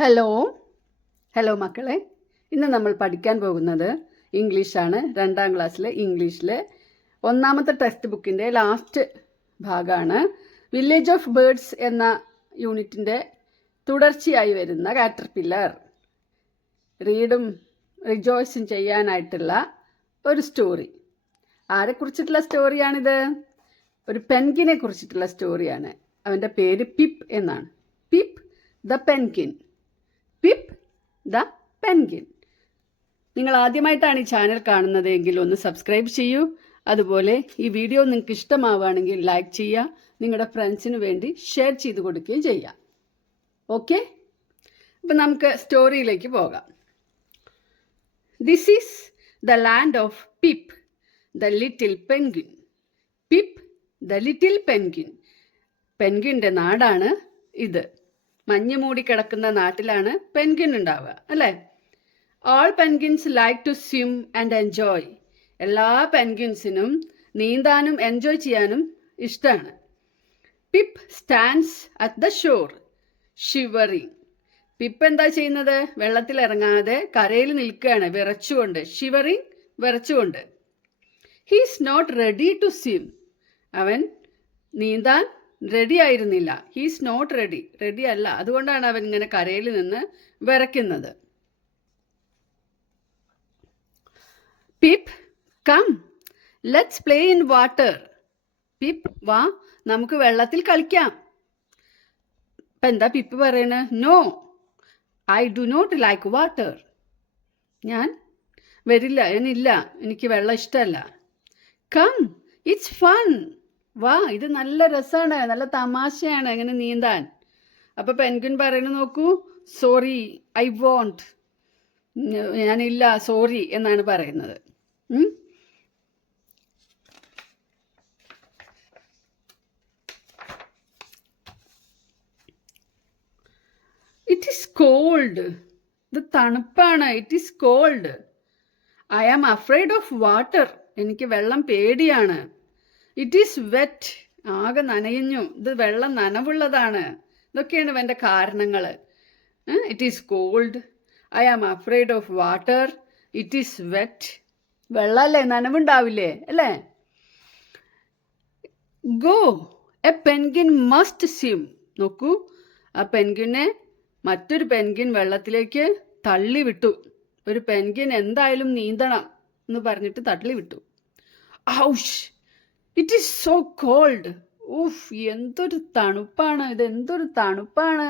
Hello hello മക്കളെ, ഇന്ന് നമ്മൾ പഠിക്കാൻ പോകുന്നത് ഇംഗ്ലീഷാണ്. 2ാം ക്ലാസ്സിലെ ഇംഗ്ലീഷിലെ 1ാമത്തെ ടെക്സ്റ്റ് ബുക്കിൻ്റെ ലാസ്റ്റ് ഭാഗമാണ്. വില്ലേജ് ഓഫ് ബേർഡ്സ് എന്ന യൂണിറ്റിൻ്റെ തുടർച്ചയായി വരുന്ന കാറ്റർപില്ലർ റീഡും റിജോയ്സും ചെയ്യാനായിട്ടുള്ള ഒരു സ്റ്റോറി. ആരെക്കുറിച്ചിട്ടുള്ള സ്റ്റോറിയാണിത്? ഒരു പെൻഗിനെ കുറിച്ചിട്ടുള്ള സ്റ്റോറിയാണ്. അവൻ്റെ പേര് പിപ്പ് എന്നാണ്. Pip the penguin. Pip the penguin. നിങ്ങൾ ആദ്യമായിട്ടാണ് ഈ ചാനൽ കാണുന്നത് എങ്കിൽ ഒന്ന് സബ്സ്ക്രൈബ് ചെയ്യൂ. അതുപോലെ ഈ വീഡിയോ നിങ്ങൾക്ക് ഇഷ്ടമാവുകയാണെങ്കിൽ ലൈക്ക് ചെയ്യുക. നിങ്ങളുടെ ഫ്രണ്ട്സിന് വേണ്ടി ഷെയർ ചെയ്ത് കൊടുക്കുകയും ചെയ്യാം. ഓക്കെ, അപ്പം നമുക്ക് സ്റ്റോറിയിലേക്ക് പോകാം. This is the land of Pip the little penguin. Pip the little penguin. പെൻഗിൻ്റെ നാടാണ് ഇത്. മഞ്ഞ് മൂടി കിടക്കുന്ന നാട്ടിലാണ് പെൻഗിൻ ഉണ്ടാവുക, അല്ലേ? All penguins like to swim and enjoy. എല്ലാ പെൻഗിൻസിനും നീന്താനും എൻജോയ് ചെയ്യാനും ഇഷ്ടമാണ്. Pip stands at the shore shivering. Pip എന്താ ചെയ്യുന്നത്? വെള്ളത്തിൽ ഇറങ്ങാതെ കരയിൽ നിൽക്കുകയാണ് വിറച്ചുകൊണ്ട്. ഷിവറിങ്, വിറച്ചുകൊണ്ട്. He's not ready to swim. അവൻ നീന്താൻ റെഡി ആയിരുന്നില്ല. ഹീസ് നോട്ട് റെഡി, റെഡി അല്ല. അതുകൊണ്ടാണ് അവൻ ഇങ്ങനെ കരയിൽ നിന്ന് വിറയ്ക്കുന്നത്. Pip come let's play in water. Pip വാ, നമുക്ക് വെള്ളത്തിൽ കളിക്കാം. ഇപ്പം എന്താ പിപ്പ് പറയുന്നത്? No, I do not like water. ഞാൻ വരില്ല, ഞാനില്ല, എനിക്ക് വെള്ളം ഇഷ്ടമല്ല. Come it's fun. വാ, ഇത് നല്ല രസമാണ്, നല്ല തമാശയാണ് ഇങ്ങനെ നീന്താൻ. അപ്പോൾ പെൻഗിൻ പറയുന്നത് നോക്കൂ, സോറി ഐ വോണ്ട്. ഞാനില്ല, സോറി എന്നാണ് പറയുന്നത്. It is cold. ഇത് തണുപ്പാണ്. It is cold. I am afraid of water. എനിക്ക് വെള്ളം പേടിയാണ്. It is wet. ആകെ നനയുന്നു. ഇത് വെള്ളം നനവുള്ളതാണ്. ഇതൊക്കെയാണ് ഇവൻ്റെ കാരണങ്ങൾ. It is cold. I am afraid of water. It is wet. വെള്ളമല്ലേ, നനവുണ്ടാവില്ലേ, അല്ലേ? Go a penguin must swim. നോക്കൂ, ആ പെൻഗിനെ മറ്റൊരു പെൻഗിൻ വെള്ളത്തിലേക്ക് തള്ളിവിട്ടു. ഒരു പെൻഗിൻ എന്തായാലും നീന്തണം എന്ന് പറഞ്ഞിട്ട് തള്ളിവിട്ടു. Ouch, it is so cold. Oof, എന്തൊരു തണുപ്പാണ് ഇത്, എന്തൊരു തണുപ്പാണ്.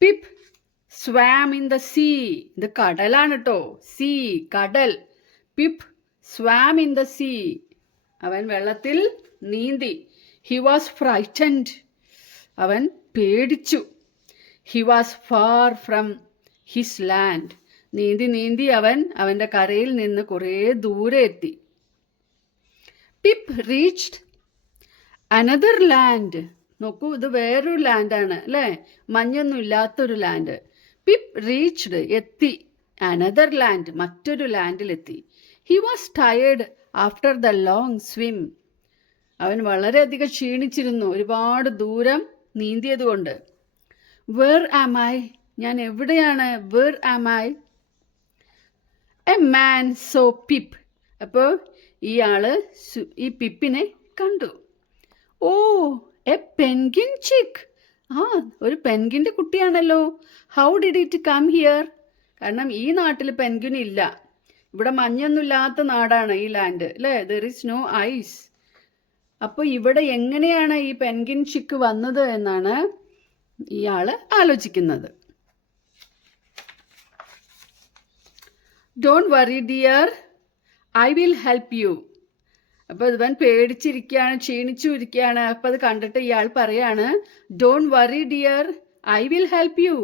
Pip swam in the sea. ഇത് കടലാണ് കേട്ടോ, സീ, കടൽ. Pip swam in the sea. അവൻ വെള്ളത്തിൽ നീന്തി. He was frightened. അവൻ പേടിച്ചു. He was far from his land. നീന്തി നീന്തി അവൻ അവൻ്റെ കരയിൽ നിന്ന് കുറേ ദൂരെ എത്തി. Pip reached another land. നോക്കൂ, ഇത് വേറൊരു ലാൻഡാണ്, അല്ലേ? മഞ്ഞൊന്നും ഇല്ലാത്തൊരു ലാൻഡ്. പിപ്പ് റീച്ച്ഡ്, എത്തി. അനദർ ലാൻഡ്, മറ്റൊരു ലാൻഡിലെത്തി. He was tired after the long swim. അവൻ വളരെയധികം ക്ഷീണിച്ചിരുന്നു, ഒരുപാട് ദൂരം നീന്തിയത് കൊണ്ട്. Where am I. ഞാൻ എവിടെയാണ്? Where am I. A man saw Pip. അപ്പോൾ ഈ പിപ്പിനെ കണ്ടു. Oh, a penguin chick. ഒരു പെൻഗിൻ്റെ കുട്ടിയാണല്ലോ. How did it come here. കാരണം ഈ നാട്ടിൽ പെൻഗിൻ ഇല്ല. ഇവിടെ മഞ്ഞൊന്നുമില്ലാത്ത നാടാണ് ഈ ലാൻഡ്, അല്ലേ? There is no ice. അപ്പോൾ ഇവിടെ എങ്ങനെയാണ് ഈ പെൻഗിൻ ചിക്ക് വന്നത് എന്നാണ് ഇയാൾ ആലോചിക്കുന്നത്. Don't worry dear, I will help U. അപ്പോൾ ഇവൻ പേടിച്ചിരിക്കുകയാണ്, ക്ഷീണിച്ചു ഇരിക്കുകയാണ്. അപ്പോൾ അത് കണ്ടിട്ട് ഇയാൾ പറയാണ്, don't worry dear, I will help you.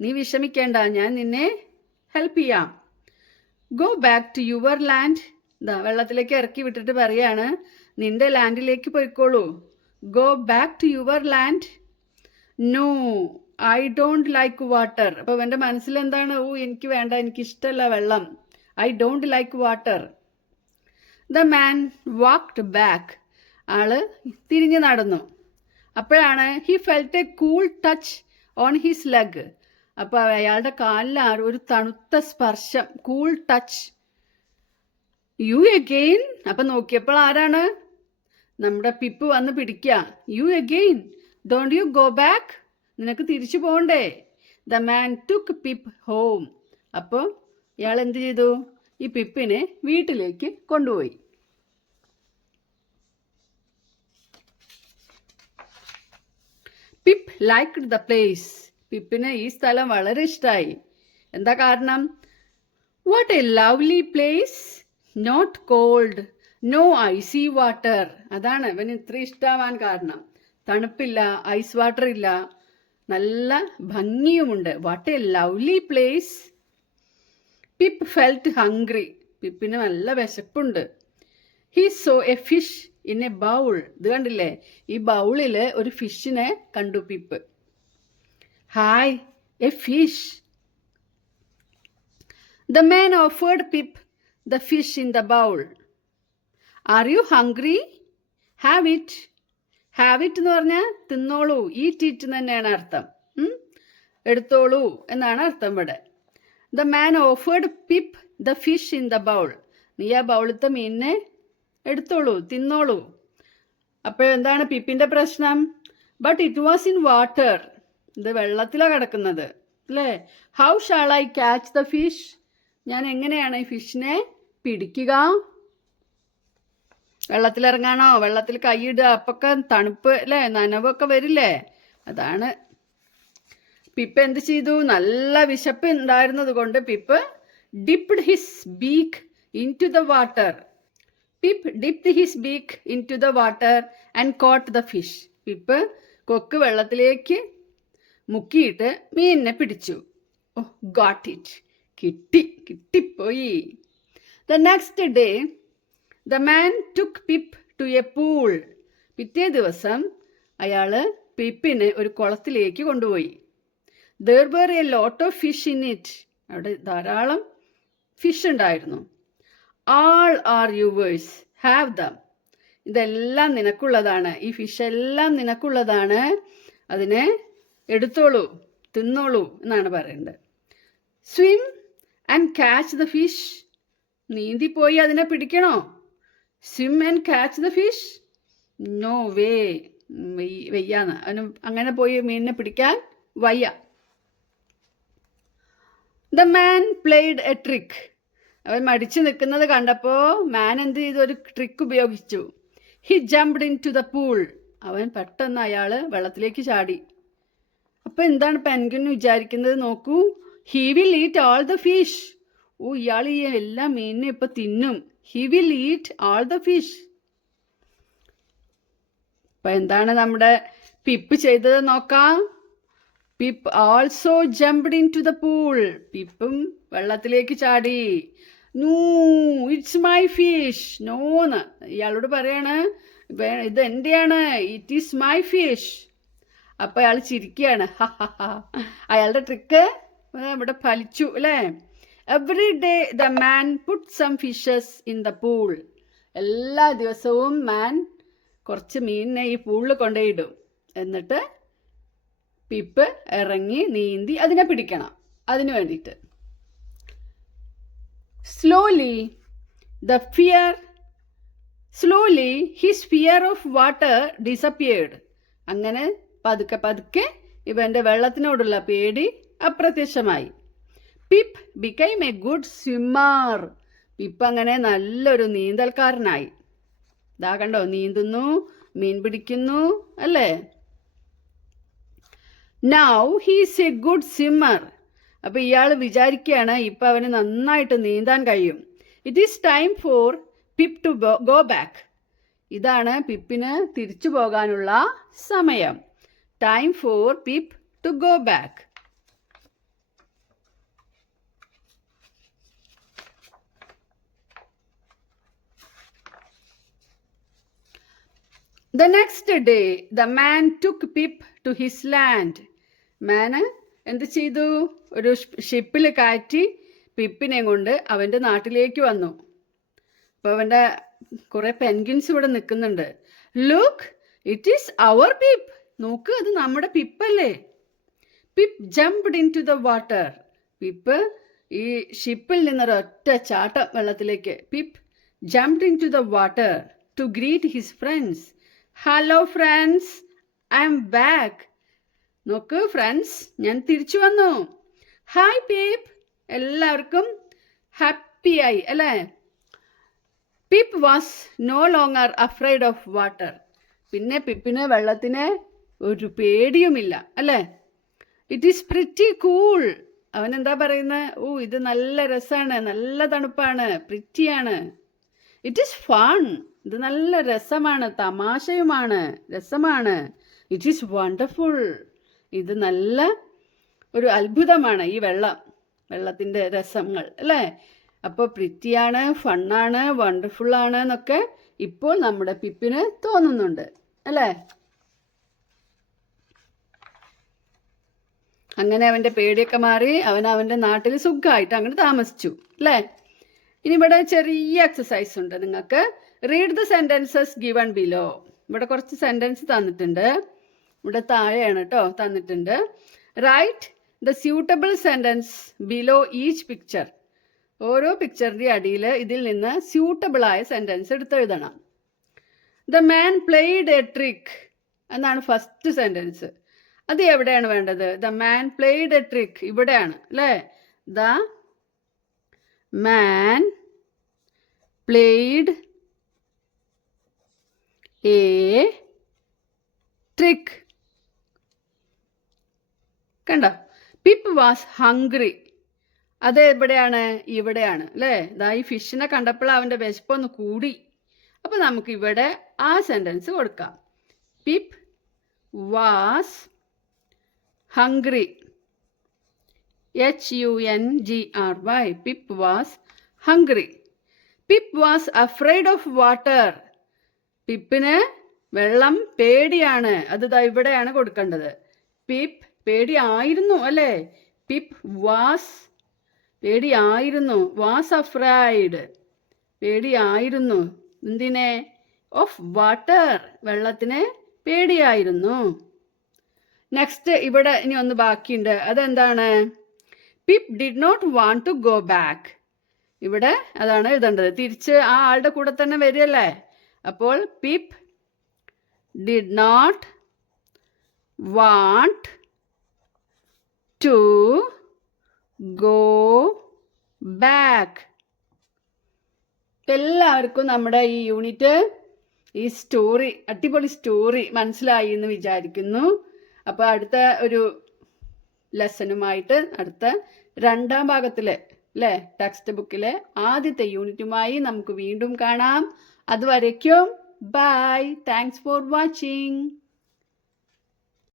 നീ വിഷമിക്കേണ്ട, ഞാൻ നിന്നെ ഹെൽപ്പ് ചെയ്യാം. Go back to your land. വെള്ളത്തിലേക്ക് ഇറക്കി വിട്ടിട്ട് പറയാണ്, നിന്റെ ലാൻഡിലേക്ക് പോയിക്കോളൂ. Go back to your land. No, I don't like water. അപ്പോൾ എൻ്റെ മനസ്സിൽ എന്താണ്? എനിക്ക് വേണ്ട, എനിക്ക് ഇഷ്ടമല്ല വെള്ളം. I don't like water. The man walked back. ആള് തിരിഞ്ഞു നടന്നു. അപ്പോഴാണ് he felt a cool touch on his leg. അപ്പോൾ അയാളുടെ കാലിൽ ഒരു തണുത്ത സ്പർശം, കൂൾ ടച്ച്. You again. അപ്പം നോക്കിയപ്പോൾ ആരാണ്? നമ്മുടെ പിപ്പ് വന്ന് പിടിക്കുക. You again, don't you go back, നിനക്ക് തിരിച്ചു പോകണ്ടേ? The man took Pip home. അപ്പോൾ ഇയാൾ എന്ത് ചെയ്തു? ഈ പിപ്പിനെ വീട്ടിലേക്ക് കൊണ്ടുപോയി. Pip liked the place. പിപ്പിന് ഈ സ്ഥലം വളരെ ഇഷ്ടമായി. എന്താ കാരണം? What a lovely place, not cold, no icy water. അതാണ് അവന് ഇത്ര ഇഷ്ടമാവാൻ കാരണം. തണുപ്പില്ല, ഐസ് വാട്ടർ ഇല്ല, നല്ല ഭംഗിയുമുണ്ട്. What a lovely place. Pip felt hungry. പിപ്പിന് നല്ല വിശപ്പുണ്ട്. He saw a fish in a bowl. ഇത് കണ്ടില്ലേ? ഈ ബൗളിൽ ഒരു ഫിഷിനെ കണ്ടു Pip. Hi, a fish. The man offered Pip the fish in the bowl. Are you hungry? Have it. Have it എന്ന് പറഞ്ഞാൽ തിന്നോളൂ, ഈറ്റ് ഇറ്റ് തന്നെയാണ് അർത്ഥം. എടുത്തോളൂ എന്നാണ് അർത്ഥം ഇവിടെ. The man offered Pip the fish in the bowl. നീ ആ ബൗളിലത്തെ മീനിനെ എടുത്തോളൂ, തിന്നോളൂ. അപ്പോഴെന്താണ് പിപ്പിൻ്റെ പ്രശ്നം? But it was in water. ഇത് വെള്ളത്തിലാണ് കിടക്കുന്നത് അല്ലേ? How shawl I catch the fish? ഞാൻ എങ്ങനെയാണ് ഈ ഫിഷിനെ പിടിക്കുക? വെള്ളത്തിലിറങ്ങാനോ? വെള്ളത്തിൽ കൈയിടുക, അപ്പൊക്കെ തണുപ്പ് അല്ലേ, നനവൊക്കെ വരില്ലേ? അതാണ്. പിപ്പ് എന്ത് ചെയ്തു? നല്ല വിശപ്പ് ഉണ്ടായിരുന്നത് കൊണ്ട് Pip dipped his beak into the water. Pip dipped his beak into the water and caught the fish. Pip കൊക്ക് വെള്ളത്തിലേക്ക് മുക്കിയിട്ട് മീനിനെ പിടിച്ചു. Oh, got it. കിട്ടിപ്പോയി. The next day the man took Pip to a pool. പിറ്റേ ദിവസം അയാൾ പിപ്പിനെ ഒരു കുളത്തിലേക്ക് കൊണ്ടുപോയി. There were a lot of fish in it. അവിടെ ധാരാളം ഫിഷ് ഉണ്ടായിരുന്നു. All are yours, have them. ഇതെല്ലാം നിനക്കുള്ളതാണ്, ഈ ഫിഷ് എല്ലാം നിനക്കുള്ളതാണ്, അതിനെ എടുത്തോളൂ, തിന്നോളൂ എന്നാണ് പറയേണ്ടത്. Swim and catch the fish. നീന്തിപ്പോയി അതിനെ പിടിക്കണോ? Swim and catch the fish? No way. വയ്യാന്ന്. അവന് അങ്ങനെ പോയി മീനിനെ പിടിക്കാൻ വയ്യ. The man played a trick. അവൻ മടിച്ചു നിൽക്കുന്നത് കണ്ടപ്പോൾ മാൻ എന്ത് ചെയ്തു? ഒരു ട്രിക്ക് ഉപയോഗിച്ചു. He jumped into the pool. അവൻ പെട്ടെന്ന് അയാൾ വെള്ളത്തിലേക്ക് ചാടി. അപ്പോൾ എന്താണ് പെൻഗ്വിൻ വിചാരിക്കുന്നത് നോക്കൂ? He will eat all the fish. Oh, ഇയാൾ ഈ എല്ലാ മീനിനും ഇപ്പം തിന്നും. He will eat all the fish. അപ്പം എന്താണ് നമ്മുടെ പിപ്പ് ചെയ്തത് നോക്കാം. Pip also jumped into the pool. പിപ്പും വെള്ളത്തിലേക്ക് ചാടി. No, it's my fish. നോന്ന് ഇയാളോട് പറയാണ്, ഇത് എൻ്റെയാണ്, ഇറ്റ് ഈസ് മൈ ഫിഷ്. അപ്പം അയാൾ ചിരിക്കുകയാണ്. അയാളുടെ ട്രിക്ക് ഇവിടെ ഫലിച്ചു അല്ലേ? Every day the man put some fishes in the pool. എല്ലാ ദിവസവും മാൻ കുറച്ച് മീനിനെ ഈ പൂളിൽ കൊണ്ടുപോയിടും. എന്നിട്ട് പിപ്പ് ഇറങ്ങി നീന്തി അതിനെ പിടിക്കണം. അതിന് വേണ്ടിയിട്ട് slowly his fear of water disappeared. അങ്ങനെ പതുക്കെ പതുക്കെ ഇവൻ്റെ വെള്ളത്തിനോടുള്ള പേടി അപ്രത്യക്ഷമായി. Pip became a good swimmer. Pip അങ്ങനെ നല്ലൊരു നീന്തൽക്കാരനായി. ഇതാ കണ്ടോ, നീന്തുന്നു, മീൻ പിടിക്കുന്നു അല്ലേ? Now he's a good swimmer. അപ്പോൾ ഇയാൾ വിചാരിക്കുകയാണ് ഇപ്പം അവന് നന്നായിട്ട് നീന്താൻ കഴിയും. It is time for Pip to go back. ഇതാണ് പിപ്പിന് തിരിച്ചു പോകാനുള്ള സമയം. Time for Pip to go back. The next day, the man took Pip to his land. മാന് എന്ത് ചെയ്തു? ഒരു ഷിപ്പിൽ കയറ്റി പിപ്പിനെ കൊണ്ട് അവൻ്റെ നാട്ടിലേക്ക് വന്നു. അപ്പോൾ അവൻ്റെ കുറേ പെൻഗ്വിൻസ് ഇവിടെ നിൽക്കുന്നുണ്ട്. Look, it is our Pip. നോക്ക്, അത് നമ്മുടെ പിപ്പല്ലേ. Pip jumped into the water. Pip ഈ ഷിപ്പിൽ നിന്നൊരൊറ്റ ചാട്ടം വെള്ളത്തിലേക്ക്. Pip jumped into the water to greet his friends. Hello friends, I am back. നോക്ക് ഫ്രണ്ട്സ്, ഞാൻ തിരിച്ചു വന്നു. Hi Pip. എല്ലാവർക്കും ഹാപ്പിയായി അല്ലേ. Pip was no longer afraid of water. പിന്നെ പിപ്പിന് വെള്ളത്തിന് ഒരു പേടിയുമില്ല അല്ലേ. It is pretty cool. അവൻ എന്താ പറയുന്നത്? ഓ, ഇത് നല്ല രസമാണ്, നല്ല തണുപ്പാണ്, പ്രിറ്റിയാണ്. It is fun. ഇത് നല്ല രസമാണ്, തമാശയുമാണ്, രസമാണ്. It is wonderful. ഇത് നല്ല ഒരു അത്ഭുതമാണ് ഈ വെള്ളത്തിൻ്റെ രസങ്ങൾ അല്ലേ. അപ്പോൾ പ്രിറ്റിയാണ്, ഫണ്ണാണ്, വണ്ടർഫുള്ളാണ് എന്നൊക്കെ ഇപ്പോൾ നമ്മുടെ പിപ്പിന് തോന്നുന്നുണ്ട് അല്ലേ. അങ്ങനെ അവൻ്റെ പേടിയൊക്കെ മാറി അവൻ അവൻ്റെ നാട്ടിൽ സുഖമായിട്ട് അങ്ങനെ താമസിച്ചു അല്ലേ. ഇനി ഇവിടെ ചെറിയ എക്സസൈസ് ഉണ്ട് നിങ്ങൾക്ക്. Read the sentences given below. ഇവിടെ കുറച്ച് സെൻറ്റൻസ് തന്നിട്ടുണ്ട്, ഇവിടെ താഴെയാണ് കേട്ടോ തന്നിട്ടുണ്ട്. Write the suitable sentence below each picture. ഓരോ പിക്ചറിൻ്റെ അടിയിൽ ഇതിൽ നിന്ന് സ്യൂട്ടബിളായ സെൻറ്റൻസ് എടുത്തെഴുതണം. The man played a trick എന്നാണ് ഫസ്റ്റ് സെൻറ്റൻസ്. അത് എവിടെയാണ് വേണ്ടത്? The man played a trick ഇവിടെയാണ് അല്ലേ. The man played a trick. കണ്ടോ? Pip was hungry. അത് എവിടെയാണ്? ഇവിടെയാണ് അല്ലേ. ദാ ഈ ഫിഷിനെ കണ്ടപ്പോൾ അവൻ്റെ വിശപ്പൊന്ന് കൂടി. അപ്പോൾ നമുക്ക് ഇവിടെ ആ സെൻറ്റൻസ് കൊടുക്കാം. Pip was hungry. HUNGRY. Pip was hungry. Pip was afraid of water. പിപ്പിന് വെള്ളം പേടിയാണ്. അത് ദാ ഇവിടെയാണ് കൊടുക്കേണ്ടത്. പിപ്പ് പേടിയായിരുന്നു അല്ലേ. പിപ്പ് വാസ് പേടിയായിരുന്നു. വാസ് അഫ്രൈഡ് പേടിയായിരുന്നു. എന്തിനെ? ഓഫ് വാട്ടർ വെള്ളത്തിന് പേടിയായിരുന്നു. നെക്സ്റ്റ് ഇവിടെ ഇനി ഒന്ന് ബാക്കിയുണ്ട്. അതെന്താണ്? Pip did not want to go back. ഇവിടെ അതാണ് എഴുതേണ്ടത്. തിരിച്ച് ആ ആളുടെ കൂടെ തന്നെ വരികയല്ലേ. അപ്പോൾ Pip did not want to go back. എല്ലാവർക്കും നമ്മുടെ ഈ യൂണിറ്റ്, ഈ സ്റ്റോറി, അടിപൊളി സ്റ്റോറി മനസ്സിലായി എന്ന് വിചാരിക്കുന്നു. അപ്പോൾ അടുത്ത ഒരു ലെസനുമായിട്ട് അടുത്ത 2ാം ഭാഗത്തിലെ അല്ലേ ടെക്സ്റ്റ് ബുക്കിലെ ആദ്യത്തെ യൂണിറ്റുമായി നമുക്ക് വീണ്ടും കാണാം. അതുവരയ്ക്കും ബൈ. Thanks for watching.